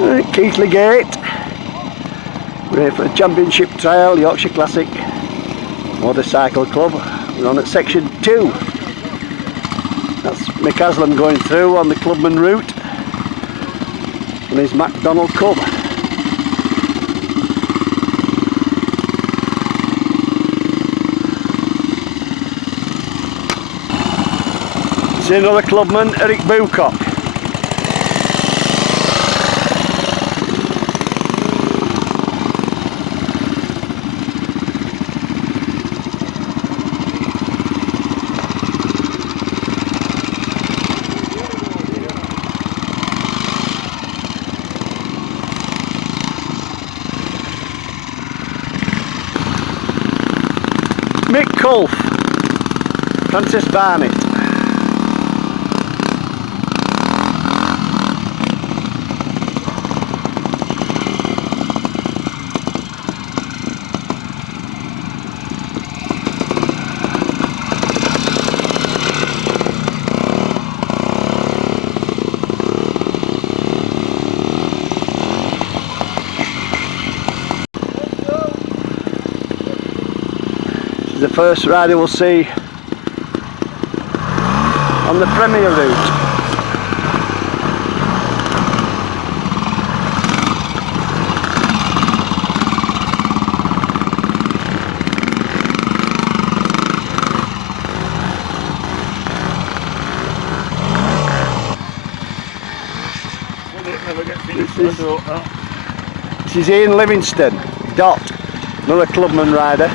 Keighley Gate, ready for the championship trial, Yorkshire Classic Motorcycle Club. We're on at section 2. That's Mick Haslam going through on the clubman route and his MacDonald Cub. See another clubman, Eric Boocock. Mick Culf, Francis Barnett. The first rider we'll see on the Premier route. This is Ian Livingston, Dot, another clubman rider.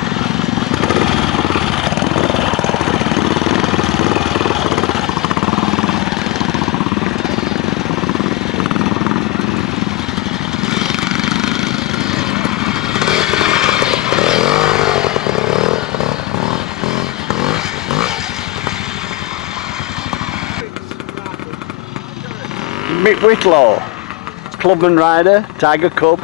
Mick Whitlaw, clubman rider, Tiger Cub.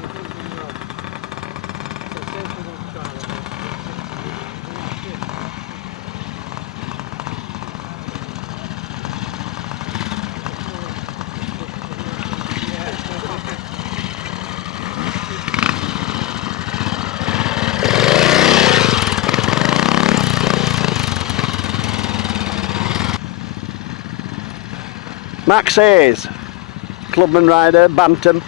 Max Hayes, clubman rider, Bantam.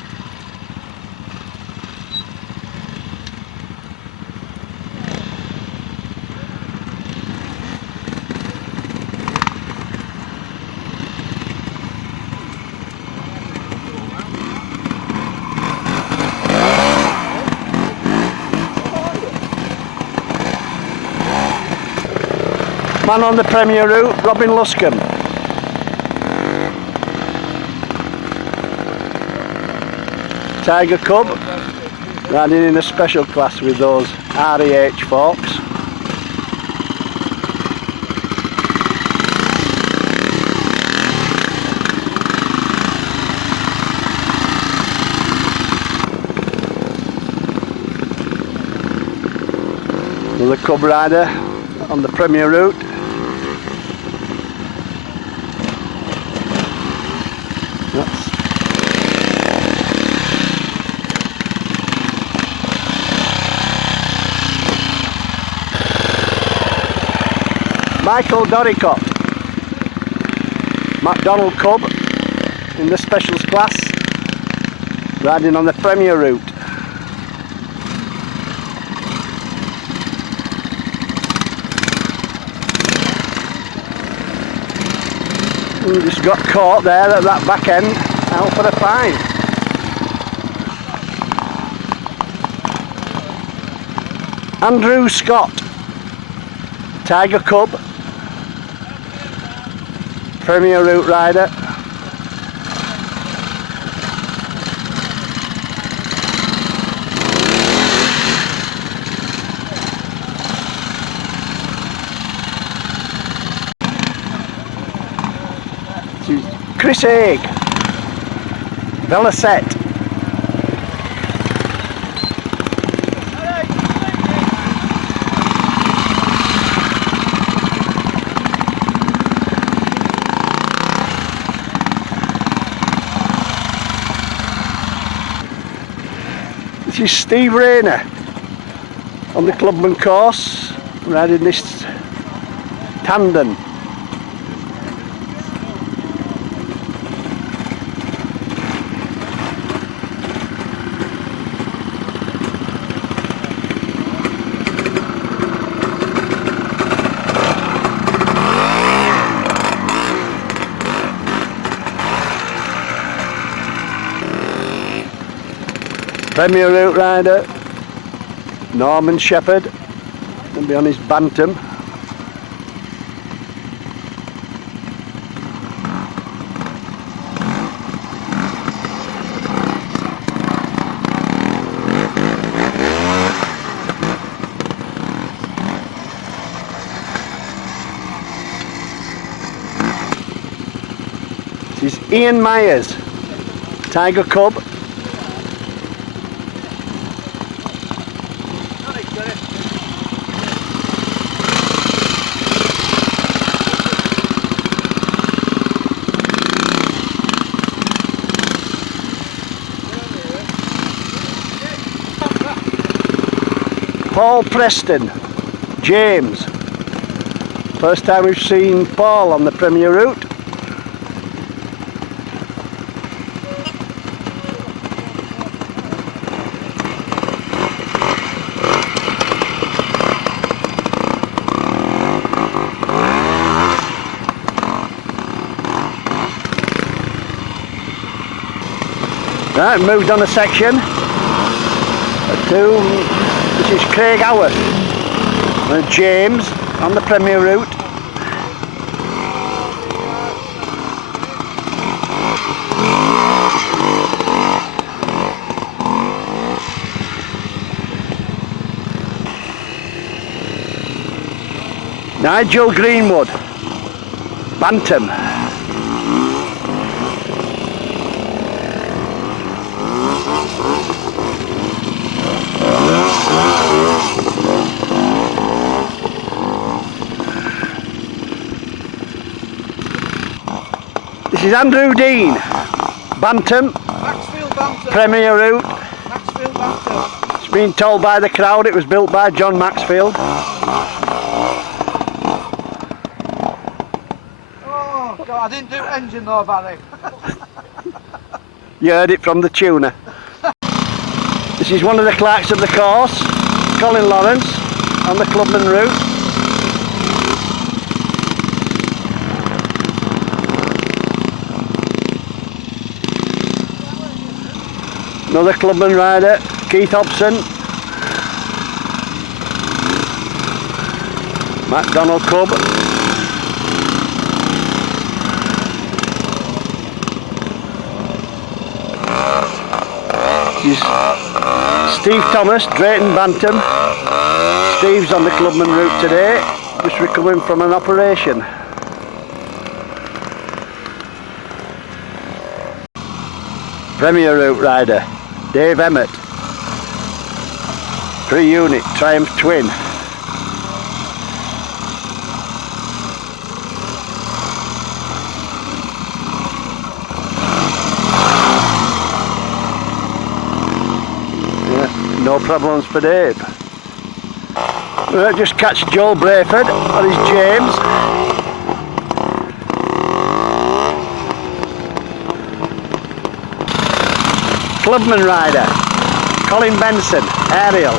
Man on the Premier route, Robin Luscombe. Tiger Cub, riding in a special class with those REH forks. Another Cub rider on the Premier route. That's Michael Doricott, MacDonald Cub in the specials class, riding on the Premier route. He just got caught there at that back end, out for a fine. Andrew Scott, Tiger Cub, Premier route rider. Chris Haig, Velocet. This is Steve Rayner on the Clubman course, riding this tandem. Premier Route rider Norman Shepherd, and be on his Bantam. This is Ian Myers, Tiger Cub. Paul Preston, James. First time we've seen Paul on the Premier Route. Right, moved on a section. This is Craig Howard and James on the Premier Route. Nigel Greenwood, Bantam. This is Andrew Dean, Bantam, Maxfield Bantam. Premier Route. Maxfield Bantam. It's been told by the crowd it was built by John Maxfield. Oh God, I didn't do engine though, Barry. You heard it from the tuner. This is one of the clerks of the course, Colin Lawrence, on the Clubman Route. Another Clubman rider, Keith Hobson, MacDonald Cub. This is Steve Thomas, Drayton Bantam. Steve's on the Clubman Route today, just recovering from an operation. Premier Route rider, Dave Emmett, 3-unit Triumph Twin. Yeah, no problems for Dave. We'll just catch Joel Brayford on his James. Clubman rider, Colin Benson, Aerial.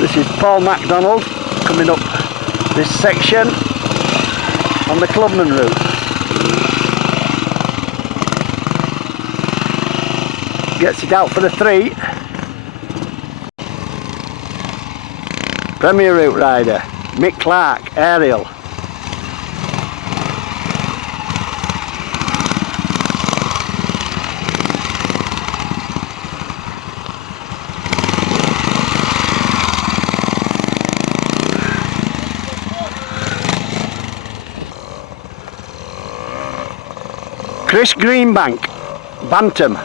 This is Paul MacDonald coming up this section on the Clubman Route. Gets it out for the 3. Premier Route rider, Mick Clark, Aerial. Chris Greenbank, Bantam.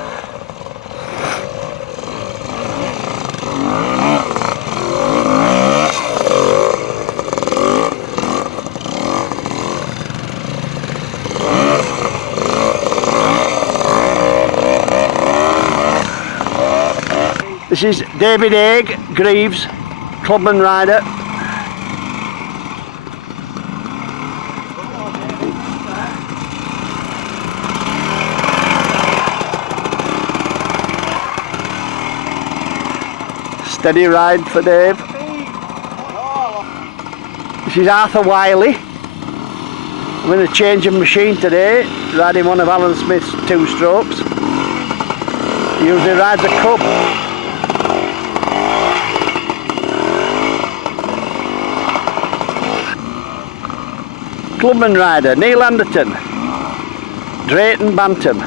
This is David Haig, Greaves, clubman rider. Steady ride for Dave. This is Arthur Wiley. I'm in a change of machine today, riding one of Alan Smith's 2-strokes. He usually rides a cub. Clubman rider, Neil Anderton, Drayton Bantam.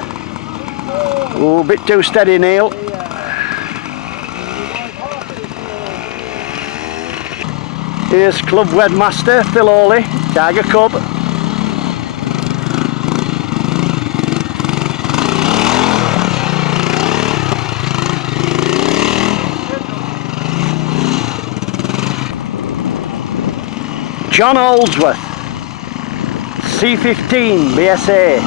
Oh, a bit too steady, Neil. Here's club webmaster Phil Hawley, Tiger Cub. John Holdsworth, C15 BSA.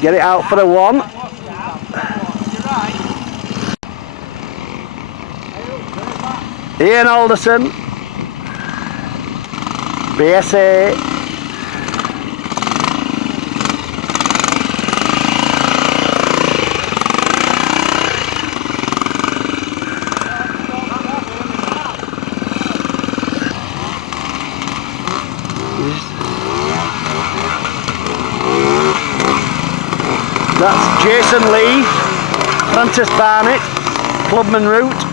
Get it out for a 1. Ian Alderson, BSA. That's Jason Lee, Francis Barnett, clubman route.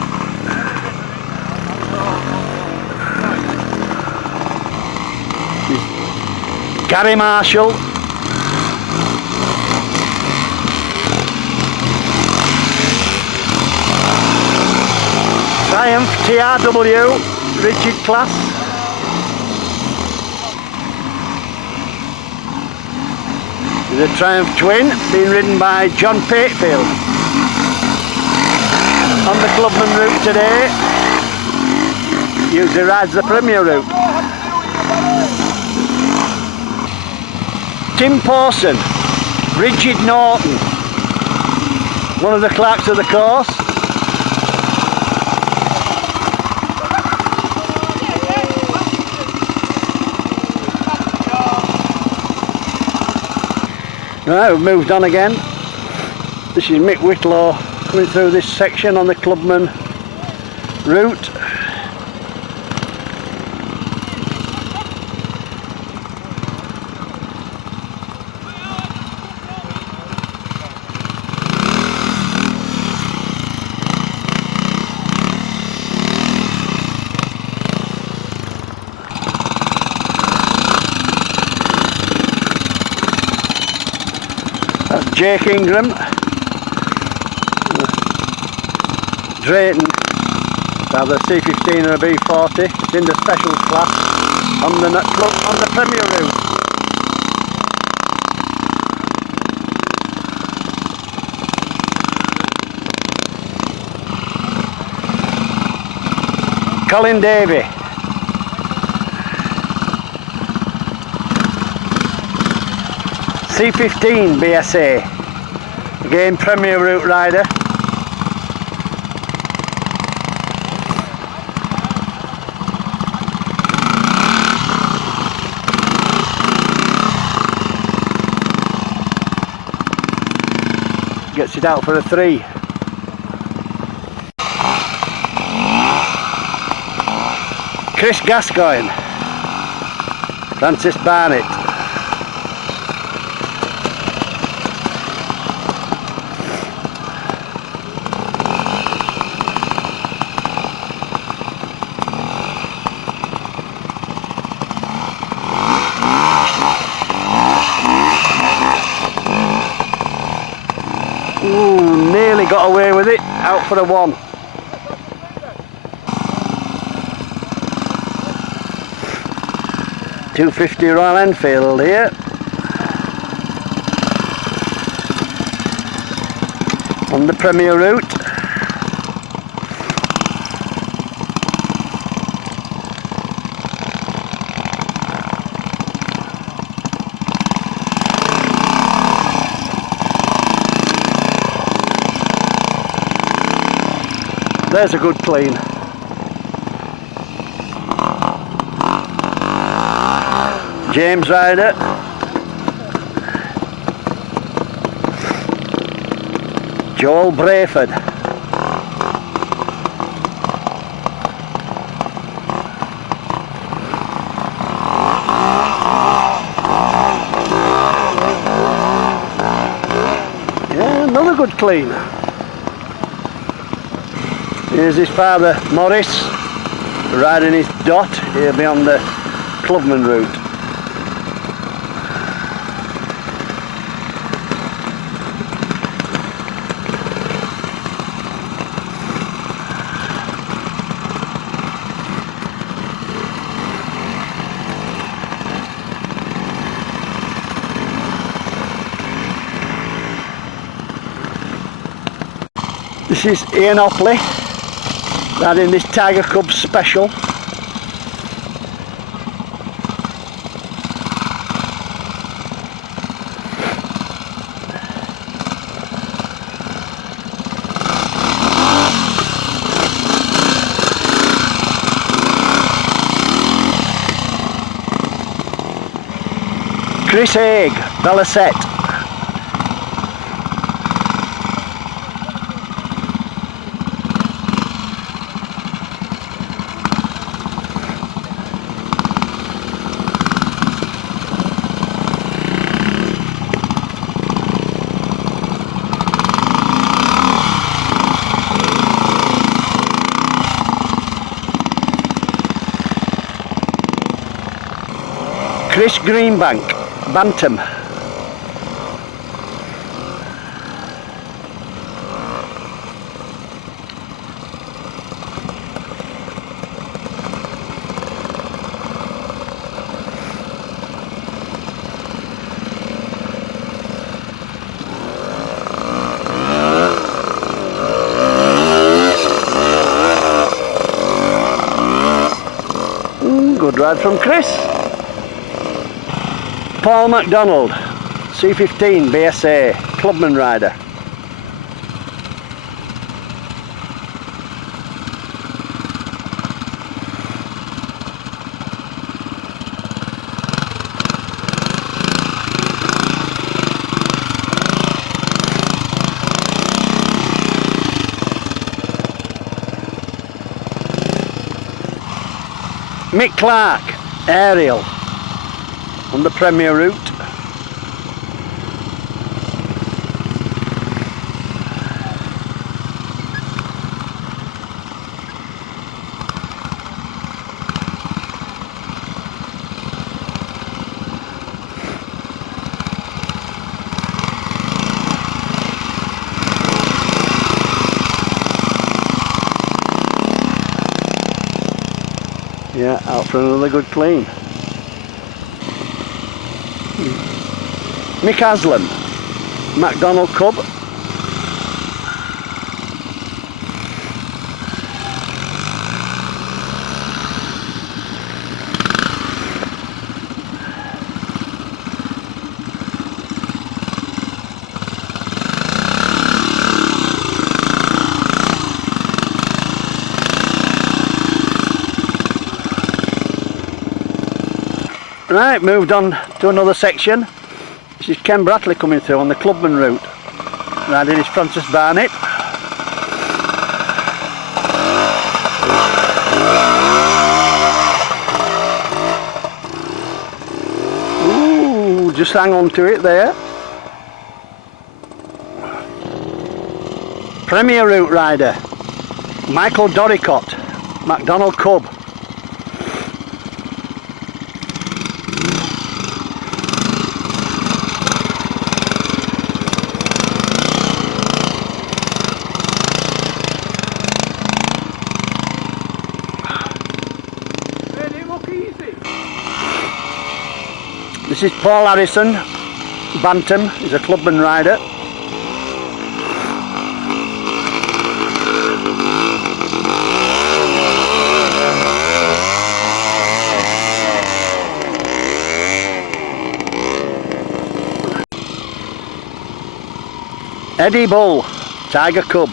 Gary Marshall. Triumph TRW, rigid class. The Triumph Twin being ridden by John Patefield on the clubman route today. Usually rides the Premier route. Tim Pawson, Rigid Norton, one of the clerks of the course. Right, we've moved on again. This is Mick Whitlaw coming through this section on the clubman route. That's Jake Ingram, Drayton, either C15 or a B40. It's in the specials class on the Premier route. Colin Davey. C15 BSA, again Premier route rider. Gets it out for a 3. Chris Gascoigne, Francis Barnett. Ooh, nearly got away with it, out for a 1. .250 Royal Enfield here. On the Premier route. There's a good clean. James Ryder. Joel Brayford. Yeah, another good clean. Here's his father Morris riding his dot. He'll be on the Clubman route. This is Ian Opley riding this Tiger Cub Special. Chris Haig, Bellaset. Chris Greenbank, Bantam. Good ride from Chris. Paul MacDonald, C15 BSA, Clubman rider. Mick Clark, Aerial, on the Premier route. Yeah, out for another good clean. Mick Haslam, MacDonald Cub. Right, moved on to another section. This is Ken Bratley coming through on the Clubman route. Riding his Francis Barnett. Ooh, just hang on to it there. Premier route rider, Michael Doricott, MacDonald Cub. This is Paul Harrison, Bantam, he's a Clubman rider. Eddie Bull, Tiger Cub.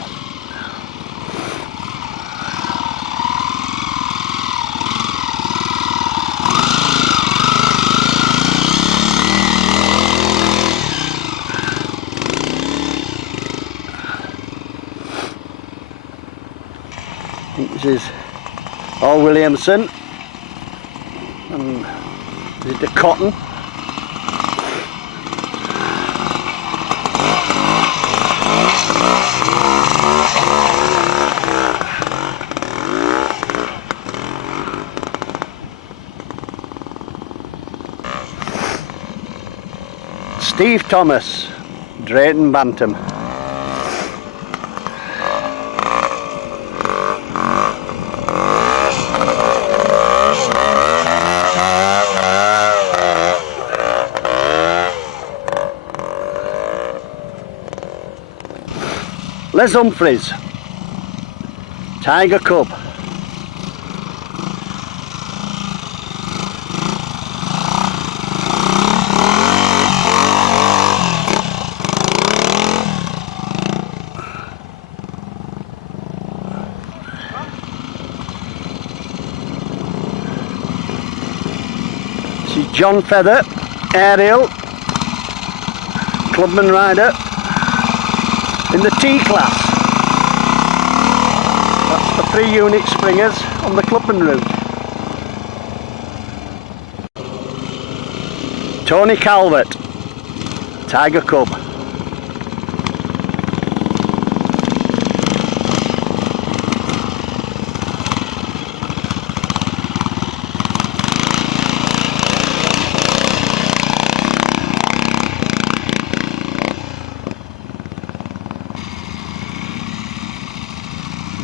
This is all Williamson. And this is the Cotton. Steve Thomas, Drayton Bantam. Les Humphreys, Tiger Cub. This is John Feather, Aerial, Clubman Rider. In the T class, that's the 3 unit springers on the Clubman route. Tony Calvert, Tiger Cub.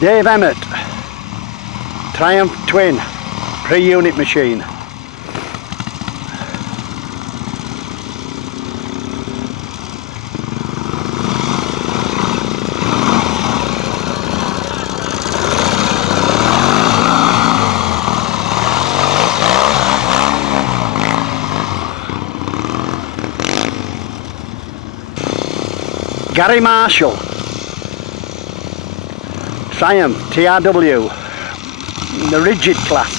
Dave Emmett, Triumph Twin, pre-unit machine. Gary Marshall, Triumph TRW, the rigid class.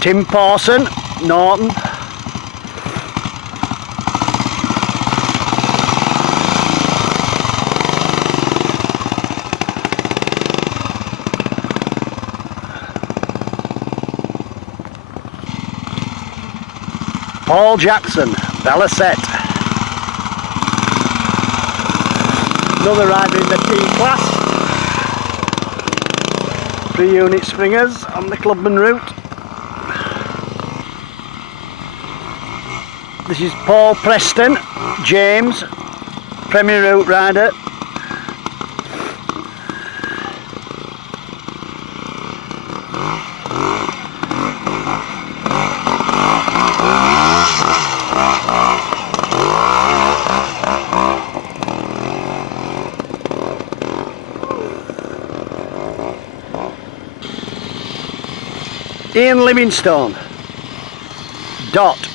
Tim Pawson, Norton. Paul Jackson, Bellaset. Another rider in the T class. 3 unit springers on the Clubman route. This is Paul Preston, James, Premier Route rider. Ian Livingstone, Dot.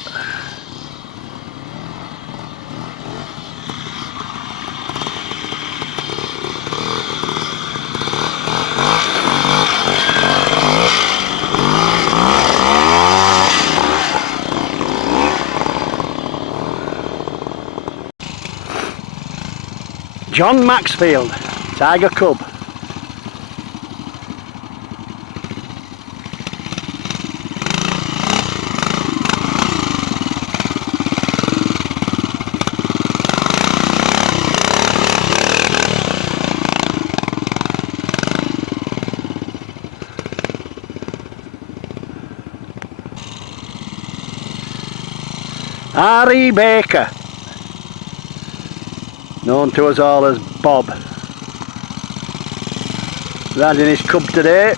John Maxfield, Tiger Cub. R.E. Baker, known to us all as Bob, riding his cub today,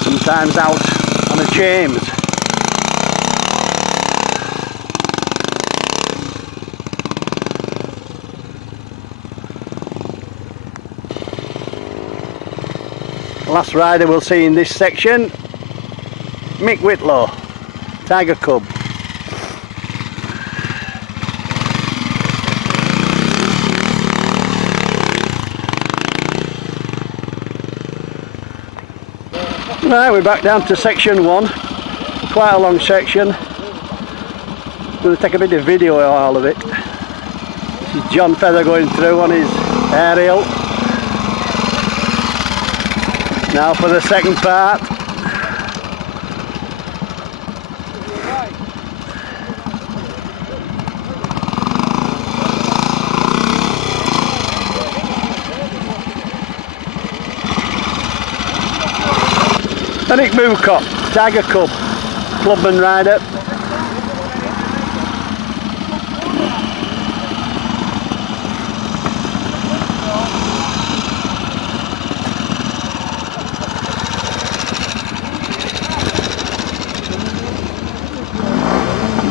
sometimes out on a James. Last rider we'll see in this section, Mick Whitlow, Tiger Cub. Right, we're back down to section 1. Quite a long section. Going to take a bit of video of all of it. This is John Feather going through on his aerial. Now for the second part. Eric Moocop, Tiger Cub, clubman rider.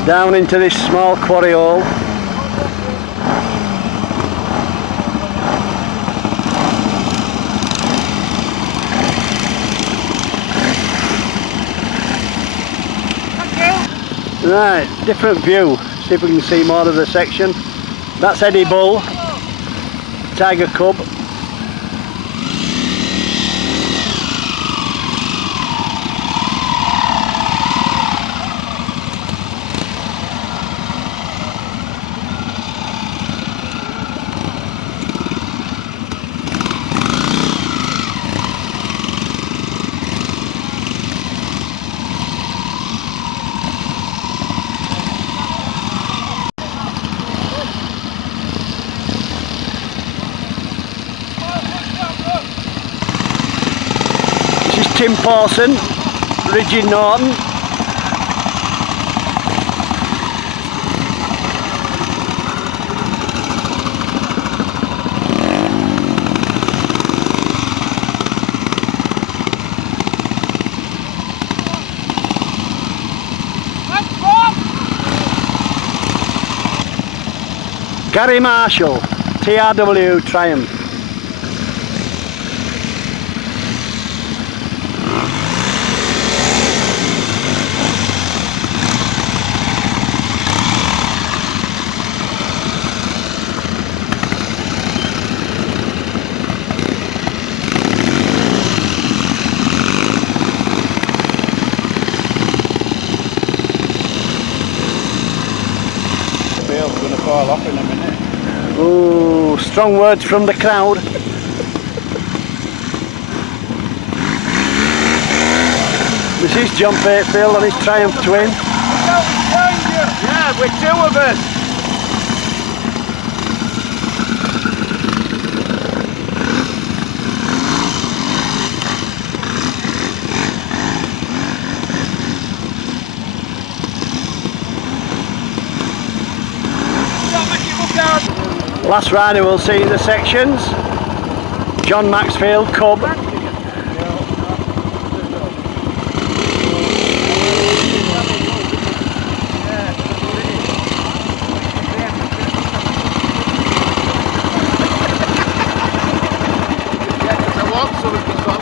Down into this small quarry hole. Right, different view. See if we can see more of the section. That's Eddie Bull, Tiger Cub. This is Tim Pawson, Ridging Norton. Gary Marshall, TRW Triumph. Going to fall off in a minute. Ooh, strong words from the crowd. This is John Patefield on his Triumph Twin. Yeah, we're two of us. Last rider we'll see in the sections. John Maxfield, Cub. I want some of